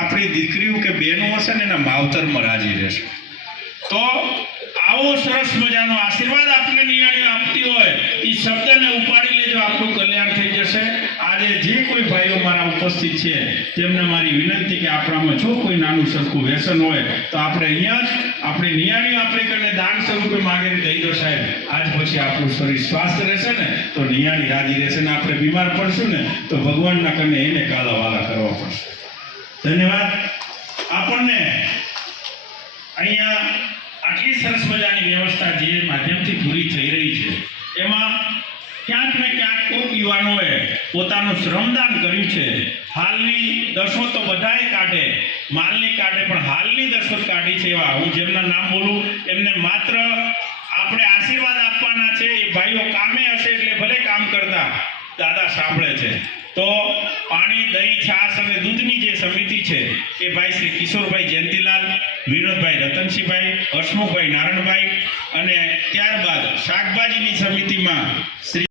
આપણી દીકરીઓ કે બહેનો હશે ને એના માવતરમાં રાજી રહેશે. તો આવો સરસ મજાનો આશીર્વાદ આપને નિયાણીઓ આપતી હોય એ શબ્દને ઉપાડી લેજો, આપણું કલ્યાણ થઈ જશે. આજે જે કોઈ ભાઈઓ મારા ઉપસ્થિત છે તેમને મારી વિનંતી કે આપણામાં જો કોઈ નાનું સરખું વ્યસન હોય તો આપણે અહીંયા જ આપણી નિયાણીઓ આપણી કરીને દાન સ્વરૂપે માગીને દઈ દો સાહેબ. આજ પછી આપણું શરીર સ્વાસ્થ્ય રહેશે ને તો નિયાણી રાજી રહેશે ને આપણે બીમાર પડશું ને તો ભગવાનના કને એને કાલાવાલા કરવા પડશે. ધન્યવાદ. આપણને અહીંયા આટલી સરસ મજાની વ્યવસ્થા જે માધ્યમથી પૂરી થઈ રહી છે એમાં ક્યાંક ને ક્યાંક કોઈક યુવાનોએ પોતાનું શ્રમદાન કર્યું છે. હાલની દશો તો બધાએ કાઢે, માલની કાઢે, પણ હાલની દશો કાઢી છે એવા હું જેમના નામ બોલું એમને માત્ર આપણે આશીર્વાદ આપવાના છે. એ ભાઈઓ કામે હશે એટલે ભલે કામ કરતા દાદા સાંભળે છે. તો પાણી, દહીં, છાશ અને દૂધની જે સમિતિ છે એ ભાઈ શ્રી કિશોરભાઈ જયંતિલાલ, વિનોદભાઈ રતનસિંહભાઈ, હસમુખભાઈ નારણભાઈ અને ત્યારબાદ શાકભાજીની સમિતિમાં શ્રી